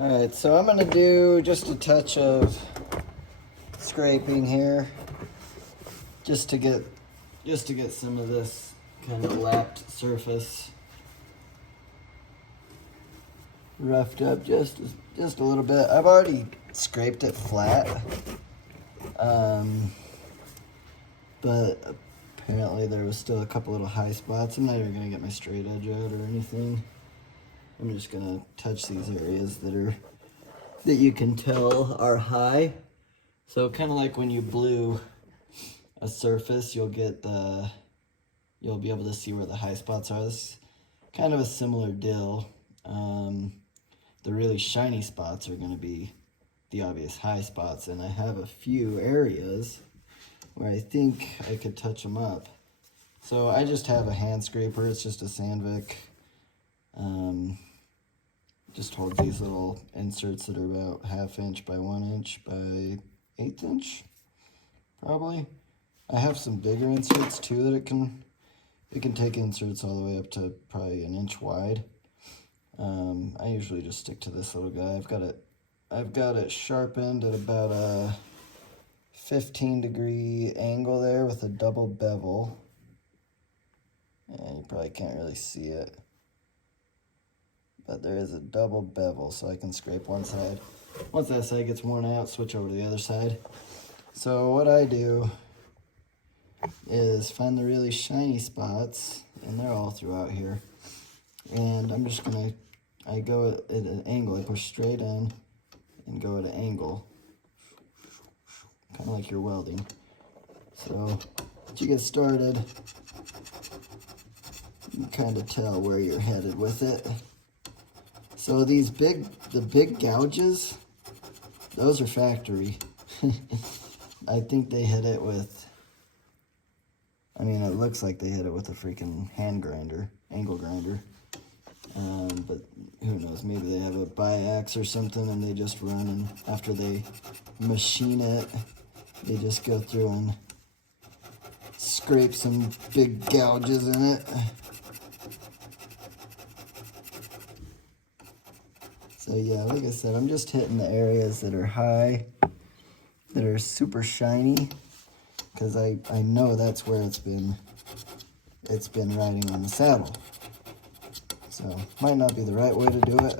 Alright, so I'm gonna do just a touch of scraping here just to get some of this kind of lapped surface roughed up just a little bit. I've already scraped it flat, but apparently there was still a couple little high spots. I'm not even gonna get my straight edge out or anything. I'm just gonna touch these areas that you can tell are high. So kind of like when you blue a surface, you'll be able to see where the high spots are. This is kind of a similar deal. The really shiny spots are going to be the obvious high spots, and I have a few areas where I think I could touch them up. So I just have a hand scraper. It's just a Sandvik. Just holds these little inserts that are about 1/2 inch by 1 inch by 1/8 inch, probably. I have some bigger inserts too that it can take inserts all the way up to probably 1 inch wide. I usually just stick to this little guy. I've got it sharpened at about a 15-degree angle there with a double bevel. And you probably can't really see it, but there is a double bevel, so I can scrape one side. Once that side gets worn out, switch over to the other side. So what I do is find the really shiny spots, and they're all throughout here. And I'm just gonna, I go at an angle, I push straight in and go at an angle, kind of like you're welding. So once you get started, you can kind of tell where you're headed with it. So the big gouges, those are factory. I think they hit it with, I mean, it looks like they hit it with a freaking hand grinder, angle grinder. But who knows, maybe they have a biax or something and they just run, and after they machine it, they just go through and scrape some big gouges in it. So yeah, like I said, I'm just hitting the areas that are high, that are super shiny, because I know that's where it's been riding on the saddle. So might not be the right way to do it.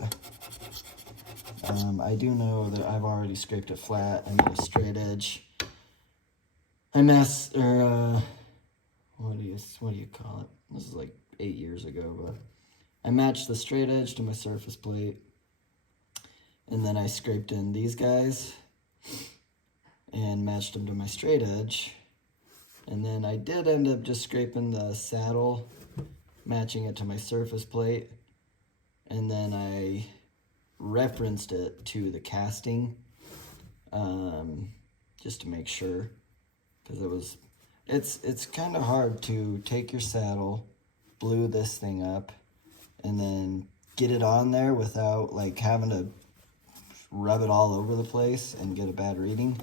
I do know that I've already scraped it flat. I made a straight edge. What do you call it? This is like 8 years ago, but I matched the straight edge to my surface plate, and then I scraped in these guys and matched them to my straight edge. And then I did end up just scraping the saddle, matching it to my surface plate, and then I referenced it to the casting, just to make sure, because it's kind of hard to take your saddle, blue this thing up, and then get it on there without like having to rub it all over the place and get a bad reading.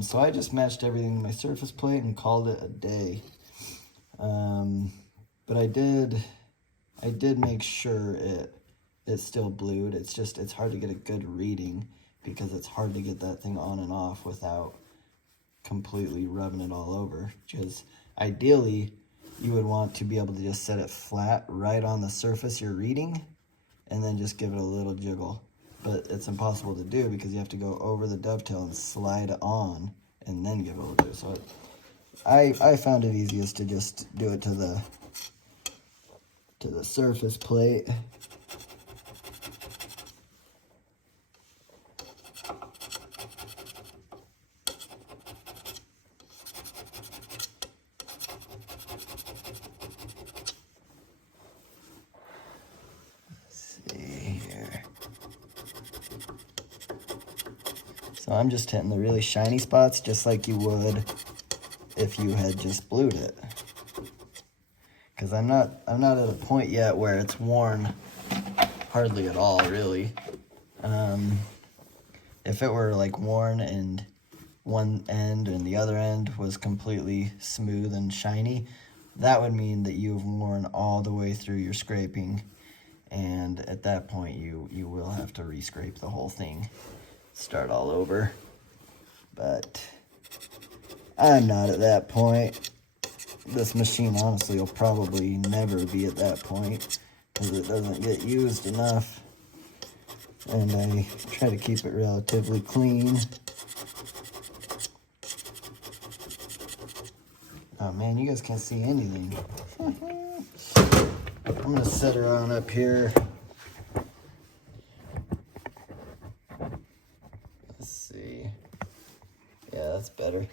So I just matched everything to my surface plate and called it a day. But I did make sure it still blued. It's hard to get a good reading because it's hard to get that thing on and off without completely rubbing it all over. Because ideally, you would want to be able to just set it flat right on the surface you're reading and then just give it a little jiggle. But it's impossible to do because you have to go over the dovetail and slide it on and then give it a little jiggle. So I found it easiest to just do it to the surface plate. So I'm just hitting the really shiny spots just like you would if you had just blued it. Because I'm not at a point yet where it's worn hardly at all, really. If it were like worn and one end and the other end was completely smooth and shiny, that would mean that you've worn all the way through your scraping. and at that point you will have to re-scrape the whole thing, start all over. But I'm not at that point. This machine honestly will probably never be at that point because it doesn't get used enough, and I try to keep it relatively clean. Oh man, you guys can't see anything. I'm gonna set her on up here. Let's see. Yeah, that's better.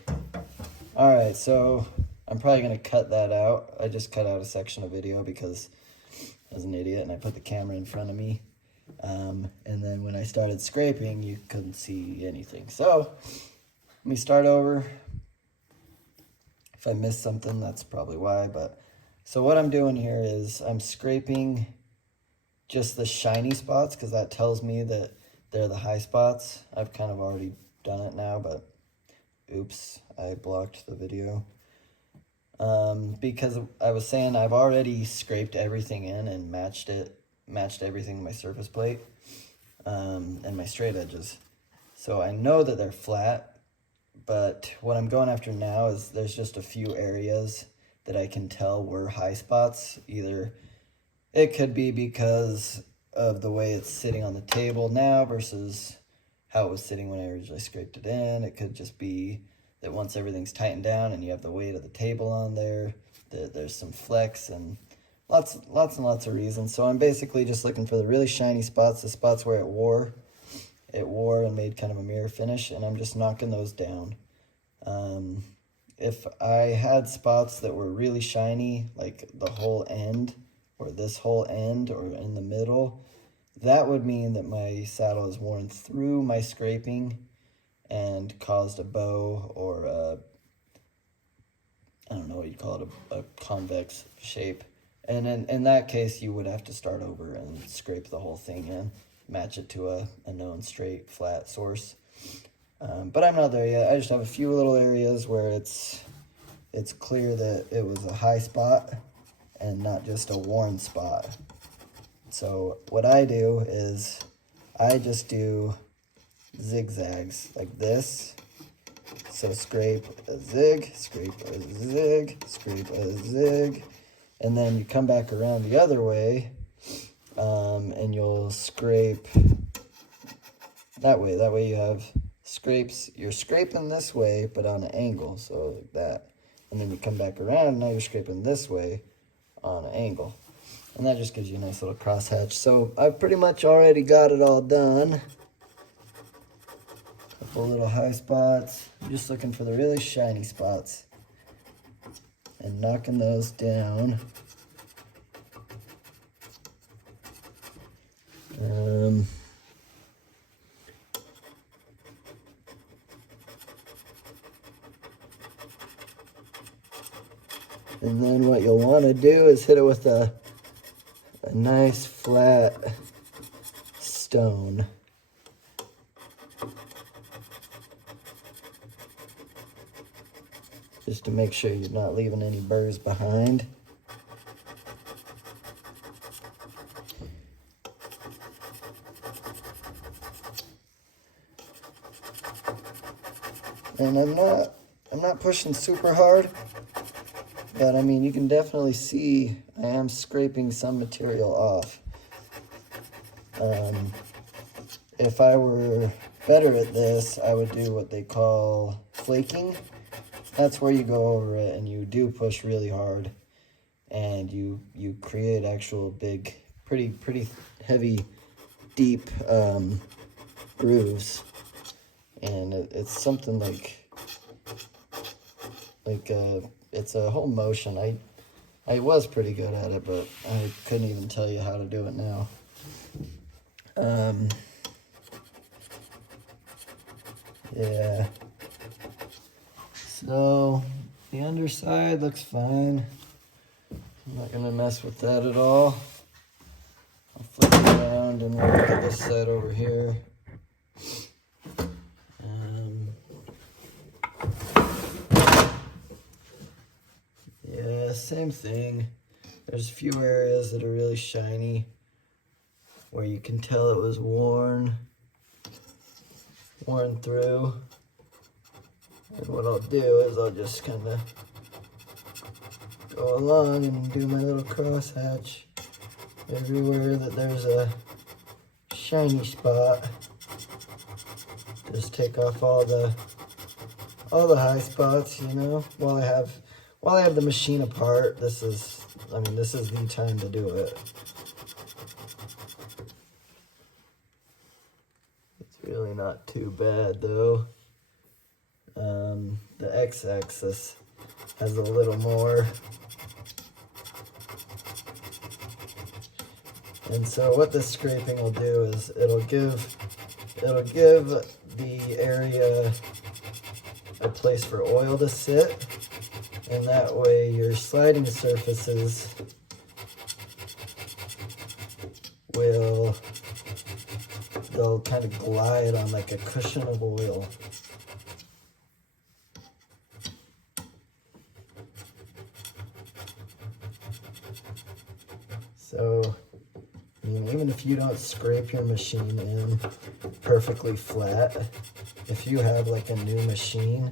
All right, so I'm probably gonna cut that out. I just cut out a section of video because I was an idiot and I put the camera in front of me. And then when I started scraping, you couldn't see anything. So let me start over. If I missed something, that's probably why. But so what I'm doing here is I'm scraping just the shiny spots because that tells me that they're the high spots. I've kind of already done it now, but oops, I blocked the video. Because I was saying I've already scraped everything in and matched everything in my surface plate and my straight edges. So I know that they're flat. But what I'm going after now is there's just a few areas that I can tell were high spots. Either it could be because of the way it's sitting on the table now versus how it was sitting when I originally scraped it in. It could just be that once everything's tightened down and you have the weight of the table on there, that there's some flex and lots and lots of reasons. So I'm basically just looking for the really shiny spots, the spots where it wore and made kind of a mirror finish, and I'm just knocking those down. If I had spots that were really shiny, like the whole end, or this whole end, or in the middle, that would mean that my saddle is worn through my scraping and caused a bow or I don't know what you'd call it, a convex shape. And in that case, you would have to start over and scrape the whole thing in, match it to a known straight flat source. But I'm not there yet. I just have a few little areas where it's clear that it was a high spot and not just a worn spot. So what I do is I just do zigzags like this. So scrape a zig, scrape a zig, scrape a zig, and then you come back around the other way, and you'll scrape that way. That way you have scrapes. You're scraping this way, but on an angle, so like that. And then you come back around, and now you're scraping this way on an angle. And that just gives you a nice little crosshatch. So I've pretty much already got it all done. Couple little high spots. I'm just looking for the really shiny spots and knocking those down. And then what you'll want to do is hit it with a nice flat stone. Just to make sure you're not leaving any burrs behind. And I'm not pushing super hard, but I mean, you can definitely see I am scraping some material off. If I were better at this, I would do what they call flaking. That's where you go over it and you do push really hard, and you create actual big, pretty heavy, deep grooves. And it's something like it's a whole motion. I was pretty good at it, but I couldn't even tell you how to do it now. Yeah. So the underside looks fine. I'm not gonna mess with that at all. I'll flip it around and we'll look at this side over here. Yeah, same thing. There's a few areas that are really shiny. where you can tell it was worn through. And what I'll do is I'll just kind of go along and do my little crosshatch everywhere that there's a shiny spot. Just take off all the high spots, you know, while I have the machine apart. This is the time to do it. It's really not too bad though. The x-axis has a little more. And so what this scraping will do is it'll give the area a place for oil to sit, and that way your sliding surfaces they'll kind of glide on like a cushion of oil. So, I mean, even if you don't scrape your machine in perfectly flat, if you have like a new machine,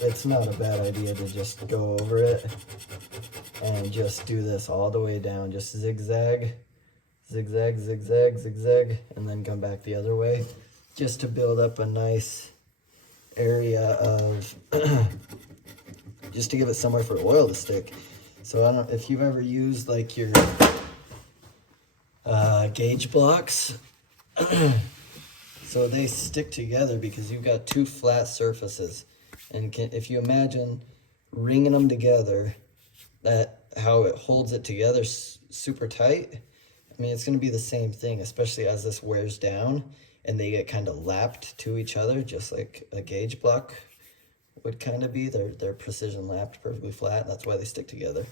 it's not a bad idea to just go over it and just do this all the way down. Just zigzag, zigzag, zigzag, zigzag, and then come back the other way, just to build up a nice area of, just to give it somewhere for oil to stick. So I don't know if you've ever used like your gauge blocks. So they stick together because you've got two flat surfaces, and if you imagine ringing them together, that how it holds it together super tight. I mean, it's going to be the same thing, especially as this wears down and they get kind of lapped to each other, just like a gauge block would kind of be. They're precision lapped, perfectly flat, and that's why they stick together.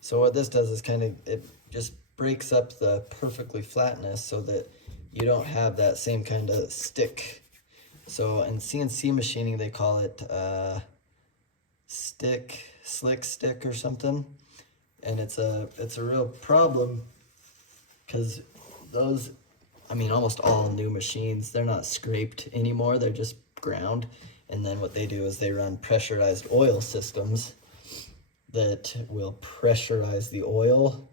So what this does is it just breaks up the perfectly flatness so that you don't have that same kind of stick. So in CNC machining, they call it slick stick or something. And it's a real problem because those, I mean, almost all new machines, they're not scraped anymore. They're just ground. And then what they do is they run pressurized oil systems that will pressurize the oil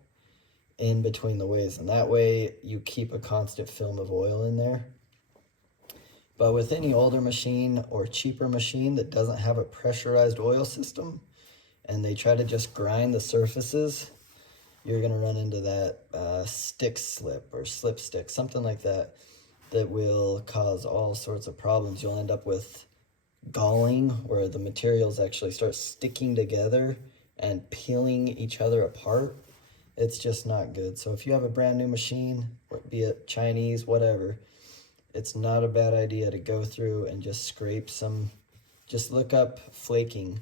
in between the ways, and that way you keep a constant film of oil in there. But with any older machine or cheaper machine that doesn't have a pressurized oil system and they try to just grind the surfaces, you're going to run into that stick slip or slip stick, something like that, that will cause all sorts of problems. You'll end up with galling, where the materials actually start sticking together and peeling each other apart. It's just not good. So if you have a brand new machine, be it Chinese, whatever, it's not a bad idea to go through and just scrape some, just look up flaking.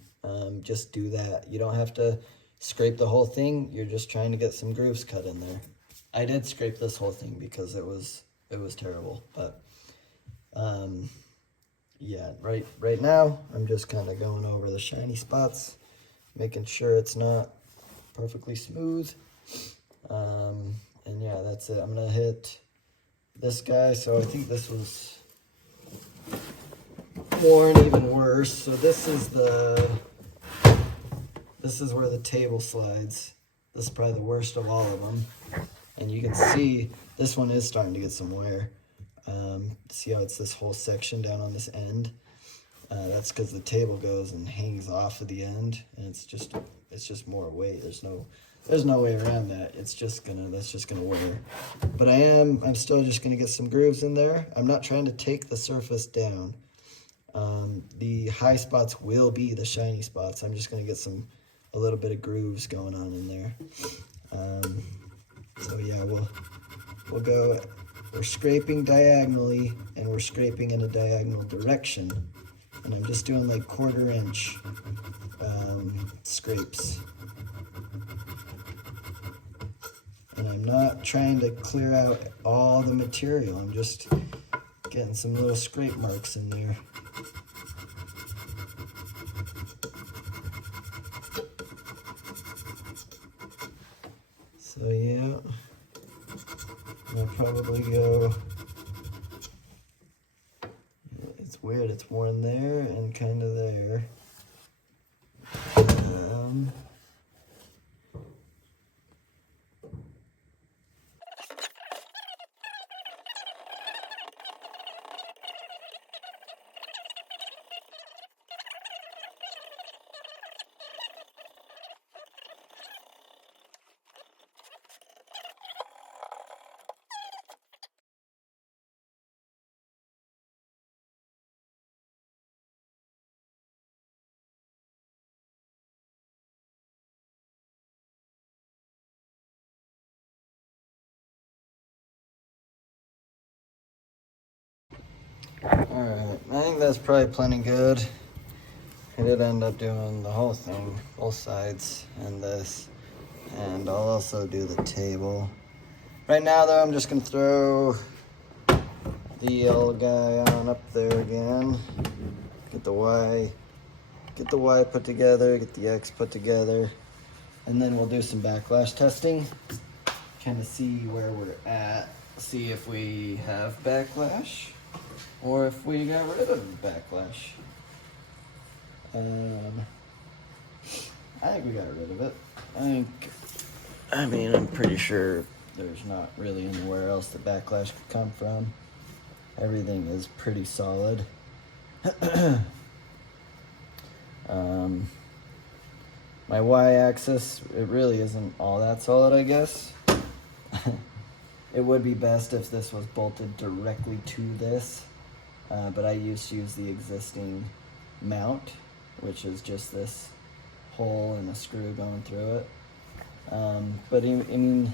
Just do that. You don't have to scrape the whole thing. You're just trying to get some grooves cut in there. I did scrape this whole thing because it was terrible. But yeah, right now I'm just kind of going over the shiny spots, making sure it's not perfectly smooth. And yeah, that's it. I'm gonna hit this guy. So I think this was worn even worse. So this is where the table slides. This is probably the worst of all of them. And you can see this one is starting to get some wear. See how it's this whole section down on this end? That's because the table goes and hangs off of the end, and it's just more weight. There's no way around that. That's just gonna wear. But I'm still just gonna get some grooves in there. I'm not trying to take the surface down. The high spots will be the shiny spots. I'm just gonna get a little bit of grooves going on in there. So yeah, we'll go. We're scraping diagonally, and we're scraping in a diagonal direction. And I'm just doing like 1/4 inch scrapes. And I'm not trying to clear out all the material. I'm just getting some little scrape marks in there. So yeah, I'll probably go, it's weird, it's more in there and kind of there. Alright, I think that's probably plenty good. I did end up doing the whole thing, both sides, and this. And I'll also do the table. Right now though, I'm just gonna throw the yellow guy on up there again. Get the Y put together, get the X put together. And then we'll do some backlash testing. Kind of see where we're at. See if we have backlash or if we got rid of backlash. I think we got rid of it. I'm pretty sure there's not really anywhere else the backlash could come from. Everything is pretty solid. My Y-axis, it really isn't all that solid, I guess. It would be best if this was bolted directly to this, but I used to use the existing mount, which is just this hole and a screw going through it. But I mean,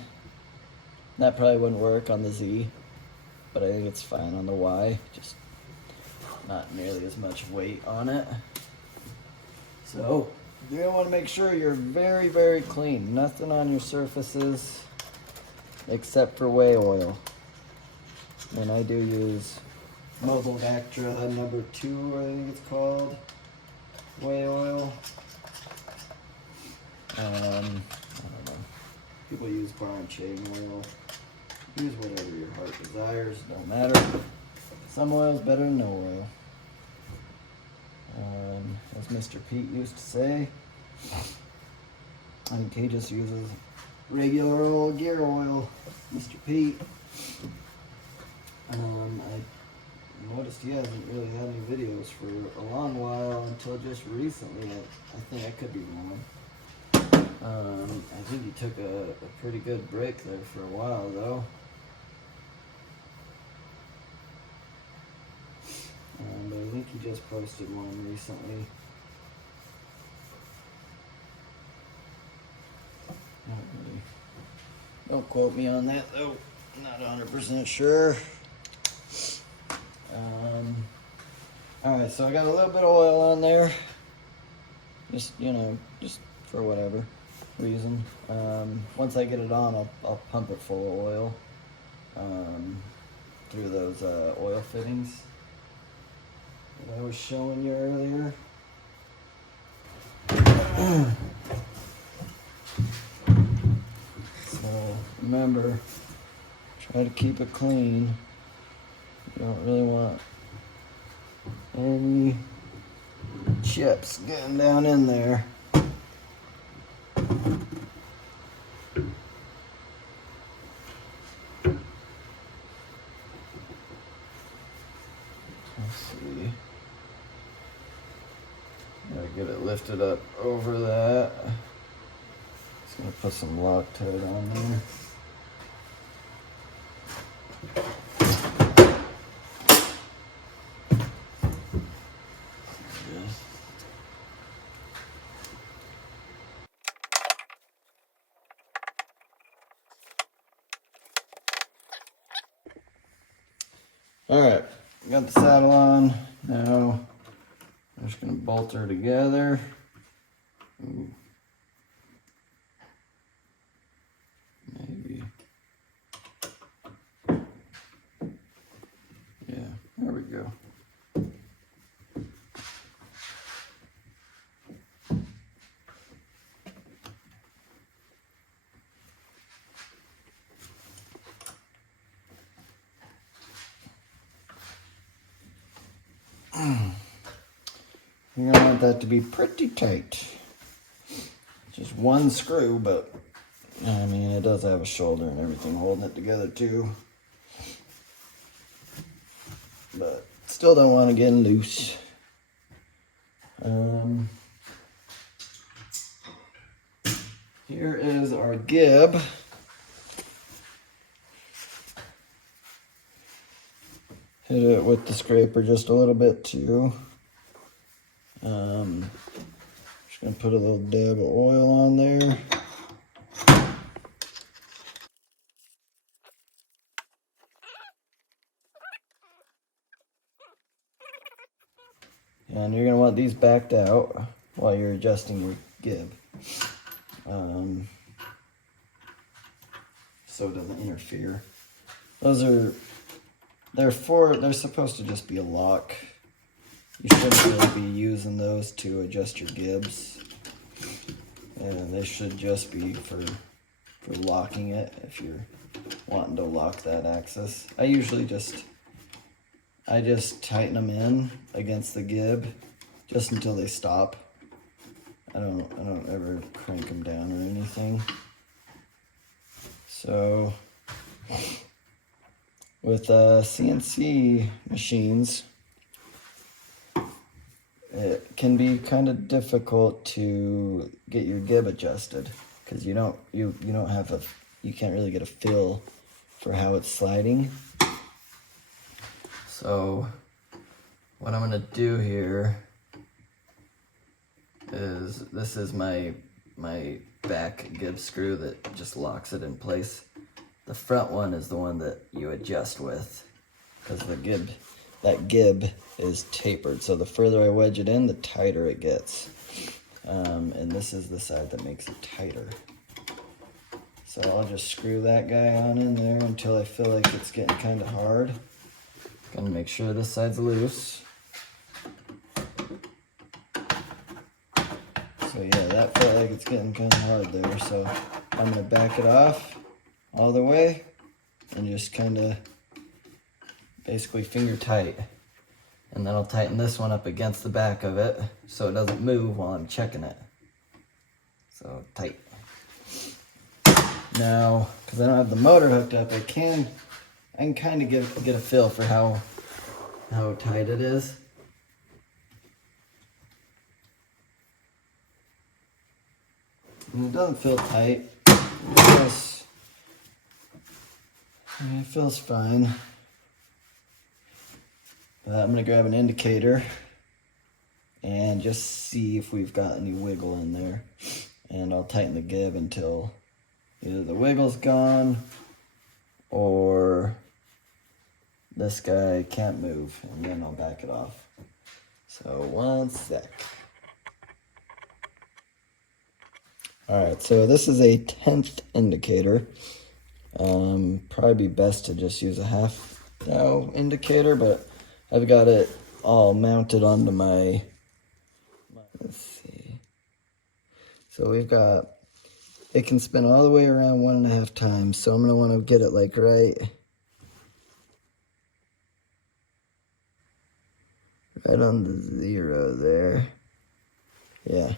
that probably wouldn't work on the Z, but I think it's fine on the Y, just not nearly as much weight on it. So you're gonna want to make sure you're very, very clean. Nothing on your surfaces except for whey oil. And I do use Mobile Vectra number 2, I think it's called, whey oil. I don't know. People use barn shaving oil. Use whatever your heart desires, don't matter. Some oil's better than no oil. As Mr. Pete used to say, I think he just uses regular old gear oil, Mr. Pete. I noticed he hasn't really had any videos for a long while until just recently. I think I could be wrong. I think he took a pretty good break there for a while though. But I think he just posted one recently. Don't quote me on that though. I'm not 100% sure. Alright, so I got a little bit of oil on there. Just for whatever reason. Once I get it on, I'll pump it full of oil through those oil fittings that I was showing you earlier. So remember, try to keep it clean. You don't really want any chips getting down in there. Let's see. Gotta get it lifted up over that. Just gonna put some Loctite on there. Alright, got the saddle on. Now I'm just gonna bolt her together. Ooh. Maybe. Yeah, there we go. You're gonna want that to be pretty tight. Just one screw, but I mean, it does have a shoulder and everything holding it together too. But still don't want to get loose. Here is our gib. Hit it with the scraper just a little bit too. Just gonna put a little dab of oil on there. And you're gonna want these backed out while you're adjusting your gib. So it doesn't interfere. They're supposed to just be a lock. You shouldn't really be using those to adjust your gibs. And they should just be for locking it if you're wanting to lock that axis. I just tighten them in against the gib just until they stop. I don't ever crank them down or anything. So with CNC machines, it can be kind of difficult to get your gib adjusted because you can't really get a feel for how it's sliding. So what I'm gonna do here is, this is my back gib screw that just locks it in place. The front one is the one that you adjust with, because that gib is tapered. So the further I wedge it in, the tighter it gets. And this is the side that makes it tighter. So I'll just screw that guy on in there until I feel like it's getting kind of hard. Gonna make sure this side's loose. So yeah, that felt like it's getting kind of hard there. So I'm gonna back it off all the way and just kind of basically finger tight. And then I'll tighten this one up against the back of it so it doesn't move while I'm checking it. So tight. Now, because I don't have the motor hooked up, I can kind of get a feel for how tight it is. And it doesn't feel tight. It feels fine. But I'm gonna grab an indicator and just see if we've got any wiggle in there. And I'll tighten the gib until either the wiggle's gone or this guy can't move, and then I'll back it off. So one sec. Alright, so this is a 10th indicator. Probably be best to just use a half thou indicator, but I've got it all mounted onto my, let's see. So we've got, it can spin all the way around 1.5 times, so I'm going to want to get it like right on the 0 there. Yeah.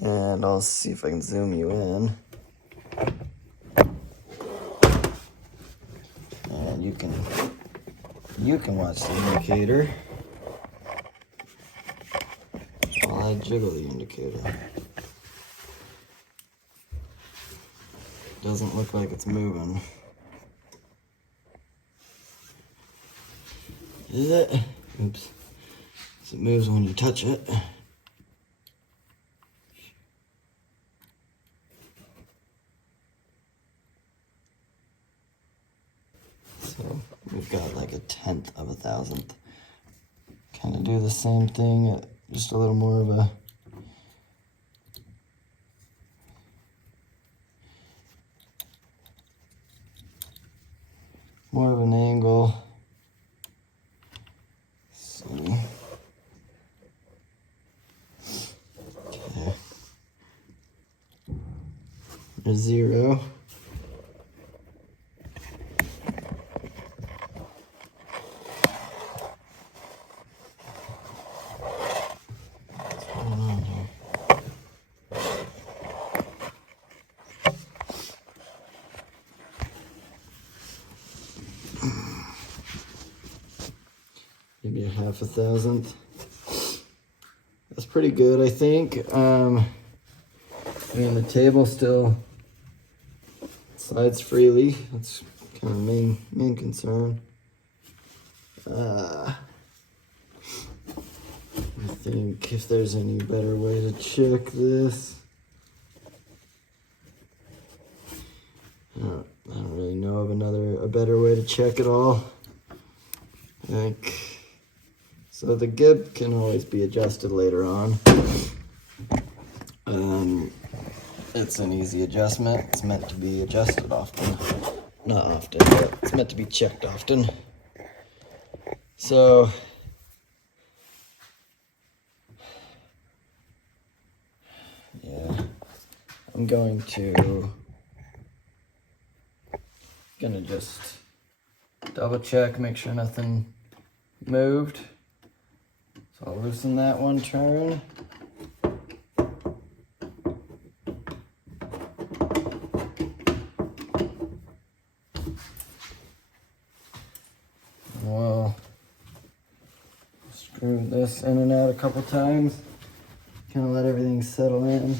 And I'll see if I can zoom you in. And you can watch the indicator while I jiggle the indicator. Doesn't look like it's moving. Is it? Oops. It moves when you touch it. So we've got like 1/10 of a thousandth. Kind of do the same thing at just a little more of a an angle. See. Okay. There's 0. maybe a 1/2 thousandth. That's pretty good, I think. I mean, the table still slides freely. That's kind of the main concern. I think if there's any better way to check this. I don't really know of a better way to check it all. I think so. The gib can always be adjusted later on. It's an easy adjustment. It's meant to be adjusted often. Not often, but it's meant to be checked often. So yeah, I'm gonna just double check, make sure nothing moved. So I'll loosen that one turn. We'll screw this in and out a couple times. Kind of let everything settle in.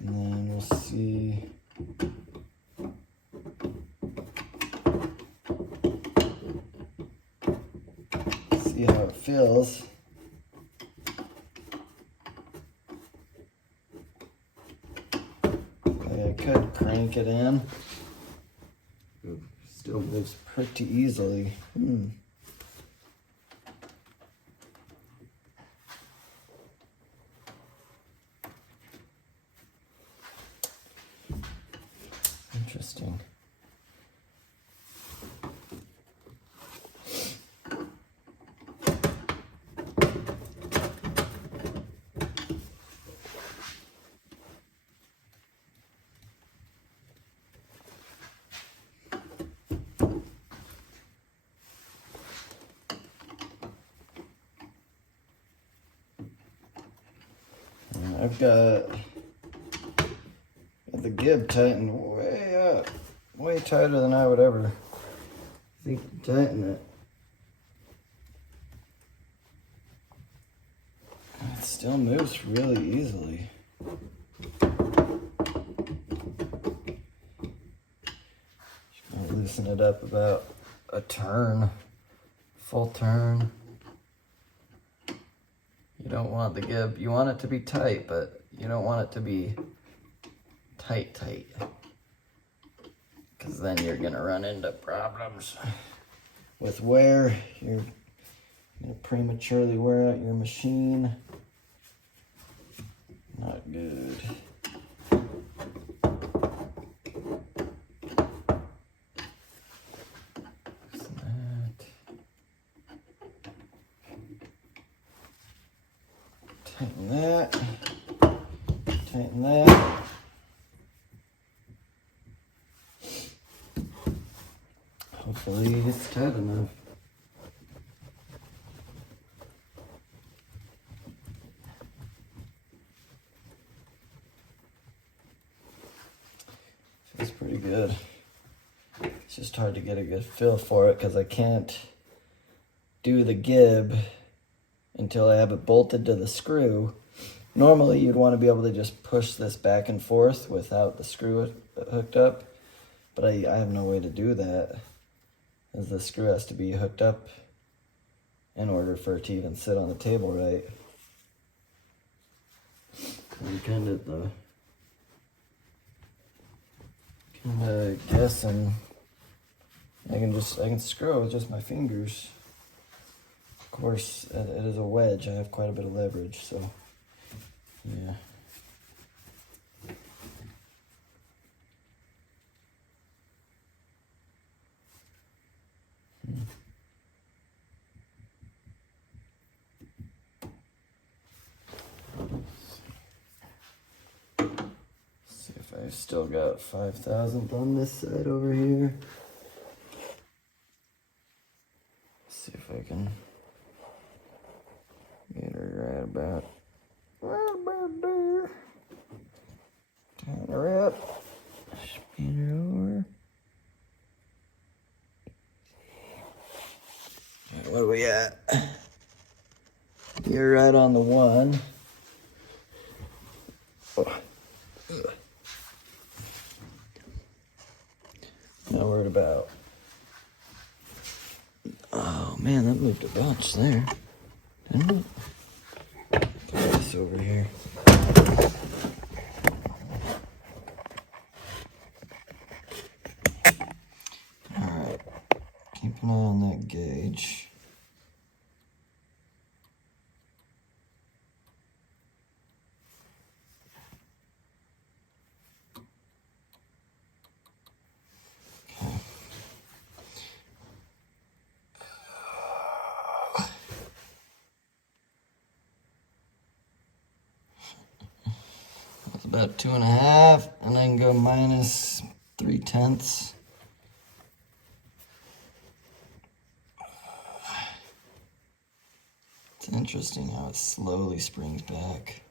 And then we'll see. See how it feels. I could crank it in. Still moves pretty easily. Interesting. I've got the gib tightened way up, way tighter than I would ever think to tighten it. It still moves really easily. Just gonna loosen it up about a turn, full turn. You don't want the gib, you want it to be tight, but you don't want it to be tight. Because then you're gonna run into problems with wear. You're gonna prematurely wear out your machine. Not good. Tighten that. Tighten that. Hopefully it's tight enough. Feels pretty good. It's just hard to get a good feel for it because I can't do the gib until I have it bolted to the screw. Normally you'd want to be able to just push this back and forth without the screw hooked up, but I have no way to do that, as the screw has to be hooked up in order for it to even sit on the table right. I'm kind of guessing I can screw it with just my fingers. Of course, it is a wedge. I have quite a bit of leverage, so yeah. See if I've still got 5,000th on this side over here. See if I can get her right about there. Turn her up. You're right on the one. Now we're at about, oh man, that moved a bunch there, didn't it? Put this over here. Alright, keep an eye on that gauge. About 2.5, and then go minus 3/10. It's interesting how it slowly springs back.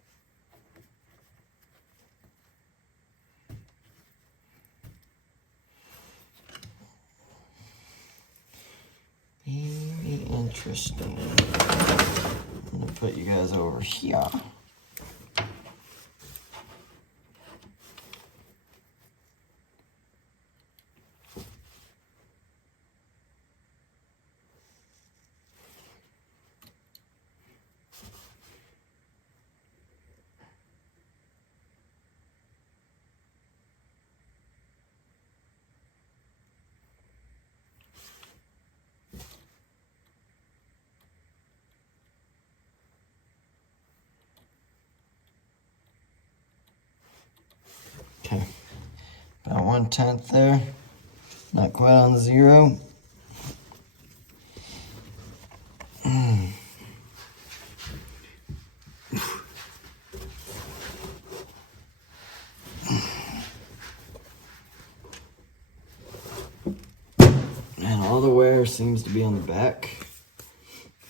Very interesting. I'm gonna put you guys over here. Okay, about 1/10 there, not quite on 0. And all the wear seems to be on the back.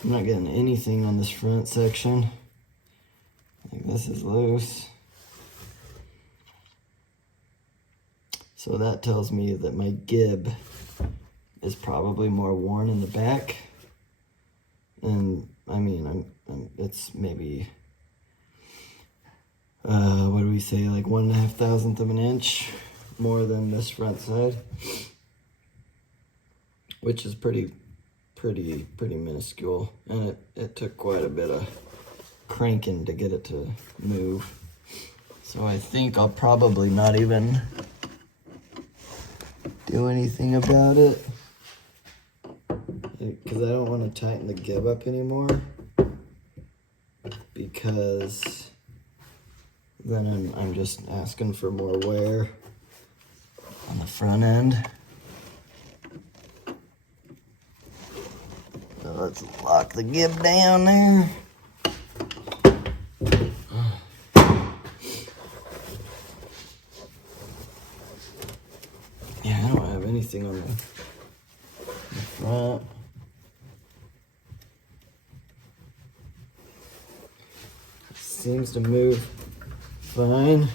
I'm not getting anything on this front section. Like this is loose. So that tells me that my gib is probably more worn in the back. And I mean, it's maybe, what do we say, like 1.5 thousandths of an inch more than this front side, which is pretty minuscule. And it took quite a bit of cranking to get it to move. So I think I'll probably not even do anything about it, because I don't want to tighten the gib up anymore, because then I'm just asking for more wear on the front end. So let's lock the gib down there. Yeah, I don't have anything on the front. Seems to move fine.